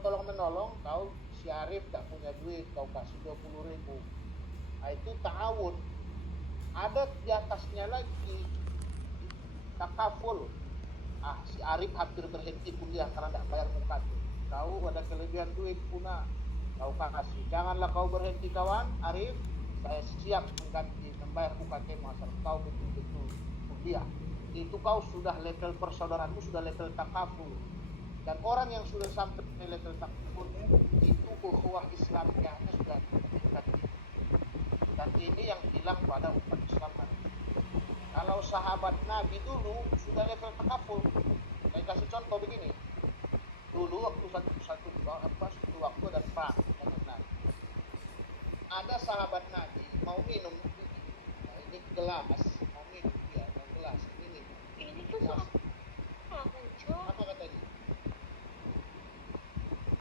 tolong menolong, kau si Arif tak punya duit, kau kasih 20.000. Nah, itu ta'awun. Ada di atasnya lagi takaful. Si Arif hampir berhenti kuliah karena tidak bayar muka tuh. Kau ada kelebihan duit punah, kau kasih. Janganlah kau berhenti kawan, Arif. Saya siap mengganti membayar UKT asal kau betul-betul kuliah. Itu kau sudah level persaudaraanmu sudah level takaful. Dan orang yang sudah sampai level takaful itu ukhuwah Islamiyahnya sudah tingkat tinggi. Dan ini yang hilang pada umat Islam hari ini. Kalau sahabat Nabi dulu sudah level takaful. Saya kasih contoh begini. Dulu waktu satu waktu dan perang dengan Nabi. Ada sahabat Nabi mau minum ini gelas, mau minum dia, mau gelas, ini minum. Ini tuh Apa katanya?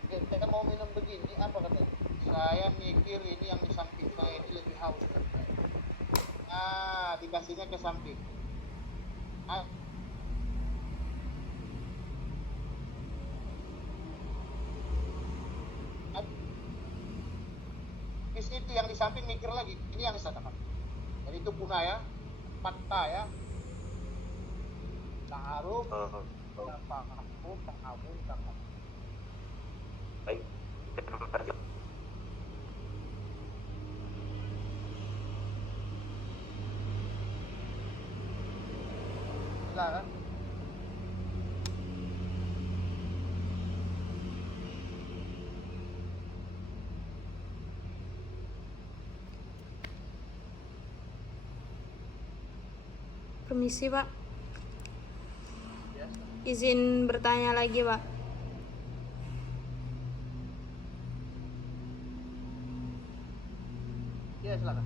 Dia mau minum begini, apa katanya? Saya mikir ini yang di samping saya ini lebih haus dari saya. Dikasihnya ke samping. Habis itu yang di samping mikir lagi, ini yang saya dapat. Jadi itu punah ya, fakta ya. Ta'aruf, ta'afu, ta'awun, ta'awun. Baik, terima kasih. Silakan. Permisi Pak, Yes. izin bertanya lagi Pak. Ya silakan.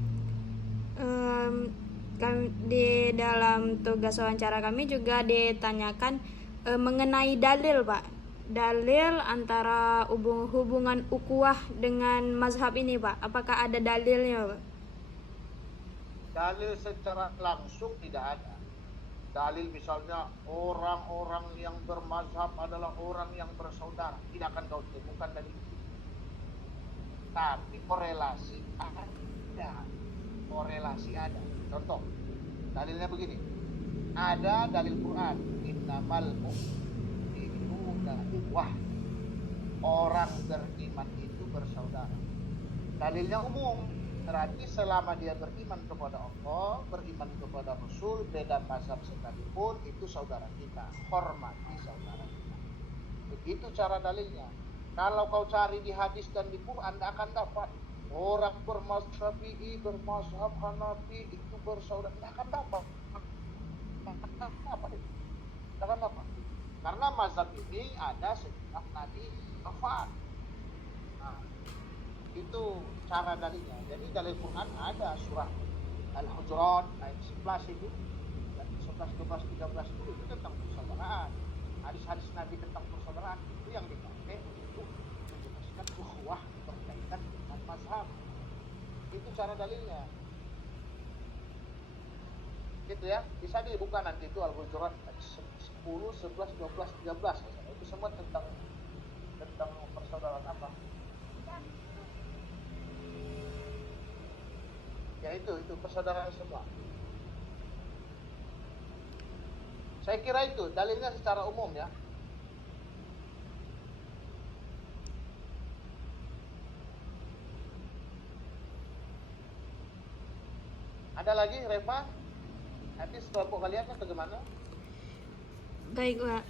Di dalam tugas wawancara kami juga ditanyakan mengenai dalil Pak. Dalil antara hubungan ukhuwah dengan mazhab ini Pak. Apakah ada dalilnya Pak? Dalil secara langsung tidak ada. Dalil misalnya orang-orang yang bermazhab adalah orang yang bersaudara, tidak akan kau temukan dari itu. Tapi korelasi ada. Korelasi ada. Contoh, dalilnya begini. Ada dalil Quran, innamal mu'minuna ukhwah. Orang beriman itu bersaudara. Dalilnya umum. Berarti selama dia beriman kepada Allah, beriman kepada Rasul, beda mazhab sekalipun, itu saudara kita. Hormati saudara kita. Begitu cara dalilnya. Kalau kau cari di hadis dan di Quran, Anda akan dapat orang bermazhab Syafi'i, bermazhab Hanafi itu bersaudara. Anda akan dapat. Anda akan dapat. Karena mazhab ini ada sejak Nabi wafat. Itu cara dalilnya. Jadi dalil Quran ada surah Al-Hujurat ayat 11 itu, 11, 12, 13 itu tentang persaudaraan. Hadis-hadis Nabi tentang persaudaraan itu yang dipakai untuk menjelaskan ukhuwah berkaitan dengan mazhab. Itu cara dalilnya. Gitu ya. Bisa dibuka nanti itu Al-Hujurat 10, 11, 12, 13 itu semua tentang persaudaraan apa? Ya itu persaudaraan semua. Saya kira itu dalilnya secara umum ya. Ada lagi Reva? Habis kelompok kalian atau gimana? Baik Pak.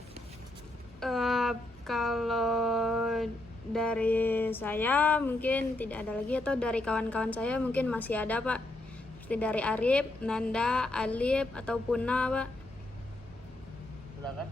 Kalau dari saya mungkin tidak ada lagi, atau dari kawan-kawan saya mungkin masih ada Pak. Seperti dari Arif, Nanda, Alif atau Puna Pak. Silakan.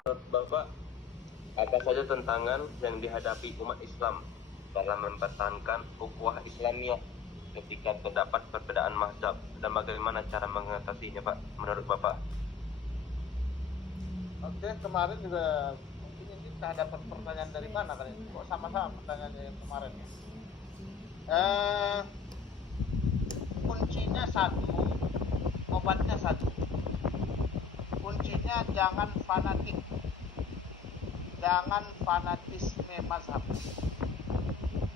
Menurut Bapak, apa saja tantangan yang dihadapi umat Islam dalam mempertahankan ukhuwah Islamiyah ketika terdapat perbedaan mazhab dan bagaimana cara mengatasinya Pak menurut Bapak? Oke, kemarin juga mungkin ini kita dapat pertanyaan dari mana kan itu? Kok sama-sama pertanyaannya yang kemarin ya? Kuncinya satu, obatnya satu. Kuncinya jangan fanatik, jangan fanatisme mazhab.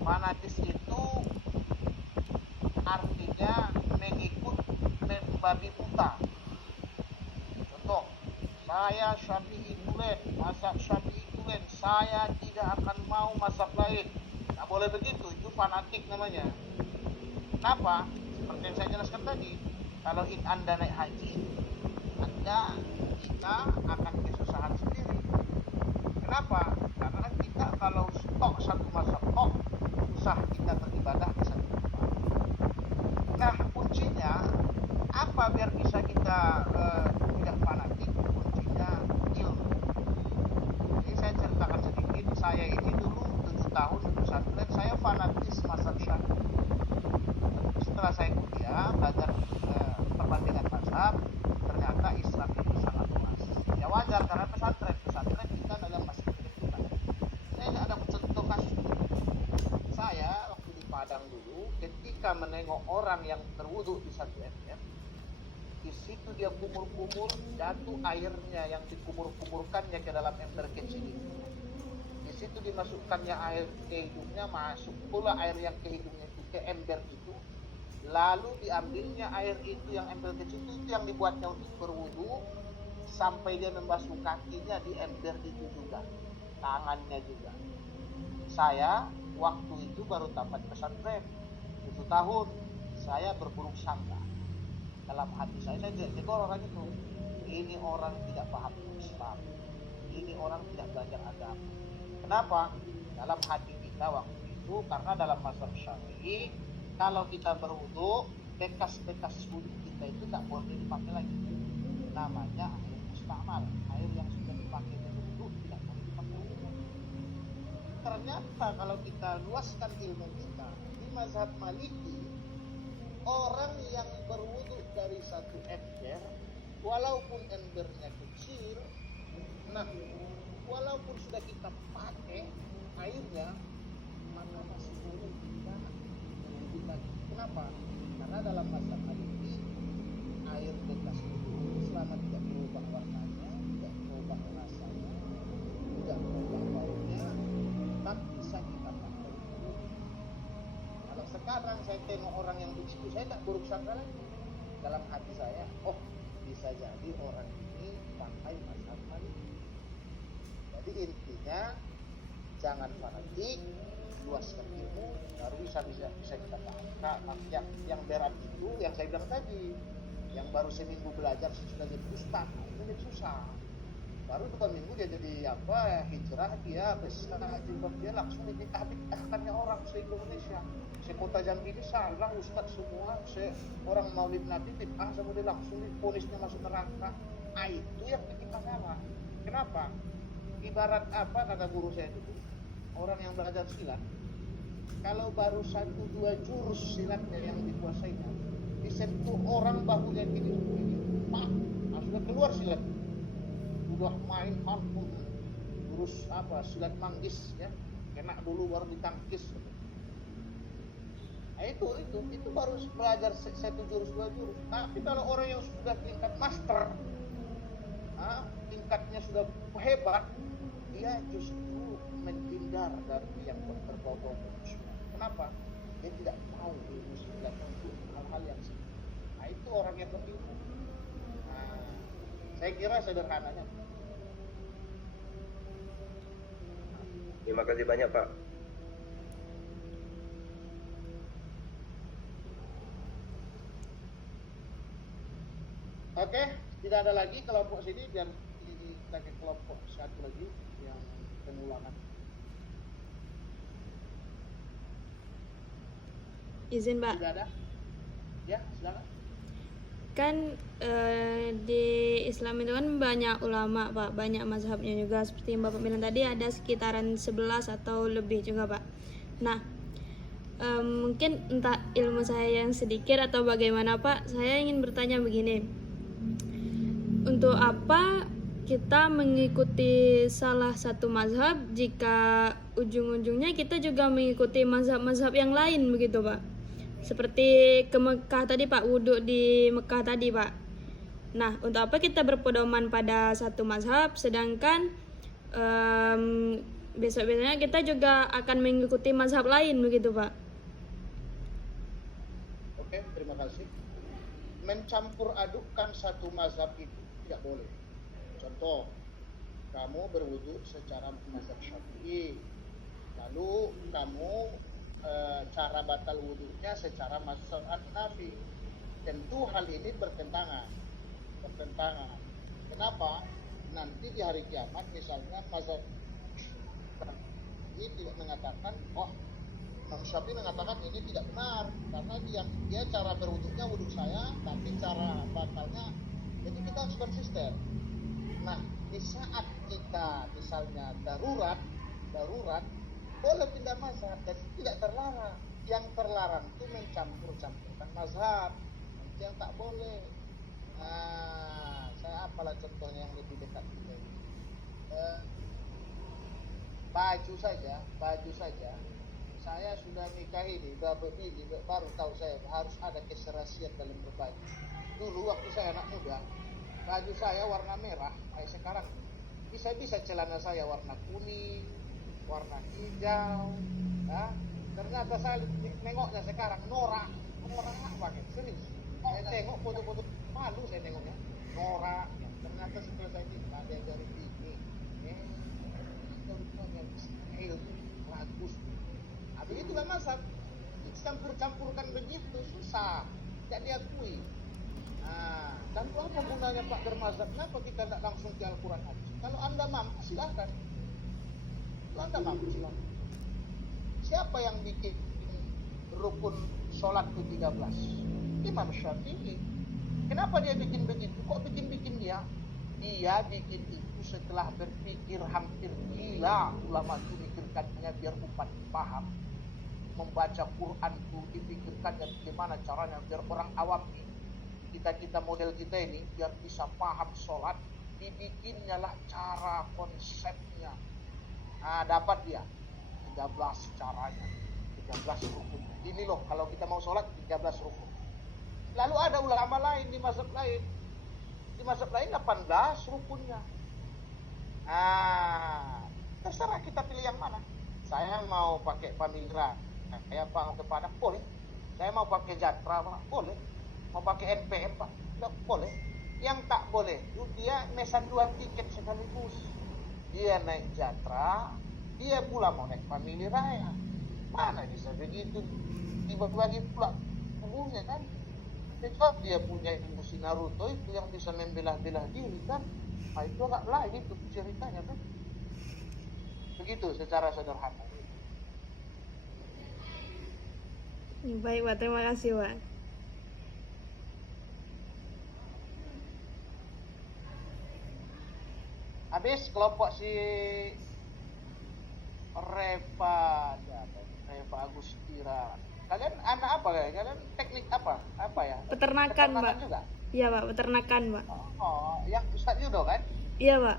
Fanatis itu artinya mengikut membabi buta. Contoh, saya Syafi'i tulen, mazhab Syafi'i tulen, saya tidak akan mau mazhab lain. Nggak boleh begitu, itu fanatik namanya. Kenapa? Seperti yang saya jelaskan tadi, kalau Anda naik haji, kita akan kesusahan sendiri. Kenapa? Karena kita kalau stok satu mazhab, susah kita beribadah di satu tempat. Nah, kuncinya apa biar bisa kita tidak fanatik? Kuncinya ilmu. Jadi saya ceritakan sedikit, saya ini dulu 7 tahun di pesantren, saya fanatis mazhab Syafi'i. Setelah saya kuliah, belajar perbandingan mazhab, ternyata Islam itu sangat luas. Ya wajar, karena pesantren kita dalam masjid kita. Saya ada contoh kasus. Saya waktu di Padang dulu, ketika menengok orang yang berwudu di satu ember, di situ dia kumur-kumur, jatuh airnya yang dikumur-kumurkannya ke dalam ember kecil itu. Di situ dimasukkannya air ke hidungnya, masuk pula air yang ke hidungnya itu ke ember itu. Lalu diambilnya air itu yang ember kecil itu yang dibuatnya untuk berwudu, sampai dia membasuh kakinya di ember itu juga, tangannya juga. Saya waktu itu baru tamat pesantren 7 tahun, saya berburuk sangka dalam hati saya tegur orang itu, ini orang tidak paham Islam, ini orang tidak belajar agama. Kenapa? Dalam hati kita waktu itu, karena dalam mazhab Syafi'i, kalau kita berwudu, bekas-bekas wudu kita itu tak boleh dipakai lagi. Namanya air mustamal, air yang sudah dipakai berwudu tidak boleh dipakai wudu. Ternyata kalau kita luaskan ilmu kita di mazhab Maliki, orang yang berwudu dari satu ember, walaupun embernya kecil, nah walaupun sudah kita pakai airnya, maka masih boleh kita berwudu lagi. Kenapa? Karena dalam mazhab Maliki, air bekas itu selama tidak berubah warnanya, tidak berubah rasanya, tidak berubah baunya, tetap bisa kita pakai. Kalau sekarang saya tengok orang yang begitu, saya tak buruk sangka lagi. Dalam hati saya, oh bisa jadi orang ini pakai mazhab Maliki. Jadi intinya jangan fanatik, luaskan ilmu, baru bisa kita paham. Nah, yang berat itu yang saya bilang tadi, yang baru seminggu belajar sudah jadi ustaz, itu jadi susah. Baru 2 minggu dia jadi hijrah, dia besar juga, dia langsung ditahbitahkannya orang se-Indonesia, se-kota Jambi ini salah ustaz semua, orang maulid Nabi bid'ah, sama dia langsung diponisnya masuk neraka. Itu yang bikin masalah. Kenapa? Ibarat apa kata guru saya dulu, orang yang belajar silat, kalau baru 1-2 jurus silatnya yang dikuasainya, disentuh orang bahunya gini, pak, sudah keluar silat, udah main harpun, jurus silat manggis ya, kena dulu baru ditangkis. Nah, itu baru belajar 1 jurus 2 jurus. Tapi kalau orang yang sudah tingkat master, tingkatnya sudah hebat, dia justru menghindar dari yang berbau-bau. Kenapa? Dia tidak mau ilmu silat itu hal-hal yang sedih. Nah, itu orang yang berilmu. Nah, saya kira sederhananya. Terima kasih banyak Pak. Oke, tidak ada lagi kelompok sini, biar kita ke kelompok satu lagi yang pengulangan. Izin Pak. Tidak ada? Ya, silakan. Kan di Islam itu kan banyak ulama Pak, banyak mazhabnya juga, seperti yang Bapak bilang tadi ada sekitaran 11 atau lebih juga Pak. Nah, Mungkin entah ilmu saya yang sedikit atau bagaimana Pak, saya ingin bertanya begini. Untuk apa kita mengikuti salah satu mazhab jika ujung-ujungnya kita juga mengikuti mazhab-mazhab yang lain begitu Pak? Seperti ke Mekah tadi Pak, wudhu di Mekah tadi Pak. Nah, untuk apa kita berpedoman pada satu mazhab sedangkan besok-besoknya kita juga akan mengikuti mazhab lain begitu Pak? Oke, terima kasih. Mencampur adukkan satu mazhab itu tidak boleh. Contoh, kamu berwudu secara mazhab Syafi'i, lalu kamu cara batal wudunya secara mazhab Hanafi. Tentu hal ini bertentangan. Kenapa? Nanti di hari kiamat misalnya mazhab ini tidak mengatakan, oh Imam Syafi'i mengatakan ini tidak benar karena dia cara berwuduknya wuduk saya, tapi cara batalnya. Jadi kita harus konsisten. Nah, di saat kita misalnya darurat boleh pindah mazhab dan tidak terlarang. Yang terlarang itu mencampur-campurkan mazhab. Nanti yang tak boleh. Nah, saya apalah contohnya yang lebih dekat ini. Baju saja. Saya sudah nikah ini, baru tahu saya harus ada keserasian dalam berbaju. Dulu waktu saya anak muda, baju saya warna merah, kayak sekarang. Bisa celana saya warna kuning, warna hijau. Ya. Ternyata saya nengoknya sekarang norak apa gitu, serius. Saya tengok foto-foto, malu saya nengoknya. Norak. Ya. Ternyata setelah saya nikah dia dari ini. Bagus. Begitulah mazhab. Campur-campurkan begitu susah, tidak diakui. Nah, dan apa gunanya Pak bermazhab? Kenapa kita tidak langsung ke Al-Quran hadis? Kalau Anda mampu silahkan. Siapa yang bikin rukun sholat ke-13? Imam Syafi'i. Kenapa dia bikin begitu? Kok bikin dia? Dia bikin itu setelah berpikir hampir gila. Ulama itu mikirkannya biar umat paham. Membaca Quran itu dipikirkannya bagaimana caranya biar orang awam ini, kita model kita ini biar bisa paham sholat, dibikinnya lah cara konsepnya. Nah, dapat dia 13 caranya, 13 rukun. Ini loh kalau kita mau sholat 13 rukun. Lalu ada ulama lain di mazhab lain 18 rukunnya. Nah, terserah kita pilih yang mana. Saya mau pakai Pamilra, saya mau ke Padang, boleh. Saya mau pakai Jatra, Pak, boleh. Mau pakai NPM, Pak, boleh. Yang tak boleh, dia mesan 2 tiket sekaligus. Dia naik Jatra, dia pula mau naik Family Raya. Mana bisa begitu? Dibagi pula umumnya kan. Sebab dia punya ilmu Naruto itu yang bisa membelah-belah diri kan. Nah, itu agak lain itu ceritanya kan. Begitu secara sederhana. Baik Pak, terima kasih Pak. Habis kelompok si Reva Agustira. Kalian anak apa ya? Kalian teknik apa? Apa ya? Peternakan Pak. Juga? Iya Pak, peternakan Pak. Oh, yang Ustaz Yudo kan? Iya Pak.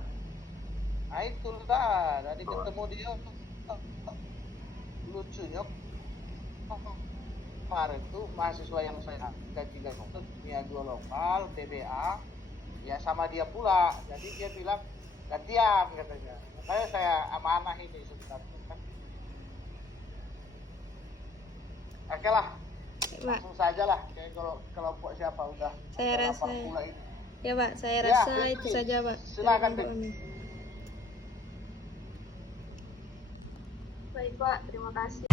Nah itu dah, tadi ketemu dia lucunya. Kemarin tuh mahasiswa yang saya gaji punya 2 lokal, TBA, ya sama dia pula. Jadi dia bilang gantian katanya. Makanya saya amanah ini sebenarnya kan. Oke lah, langsung saja lah. Kayak kalau kelompok siapa udah. Saya rasa. Ini. Ya Pak, saya rasa ya, itu saja Pak. Silakan. Baik Pak, terima kasih.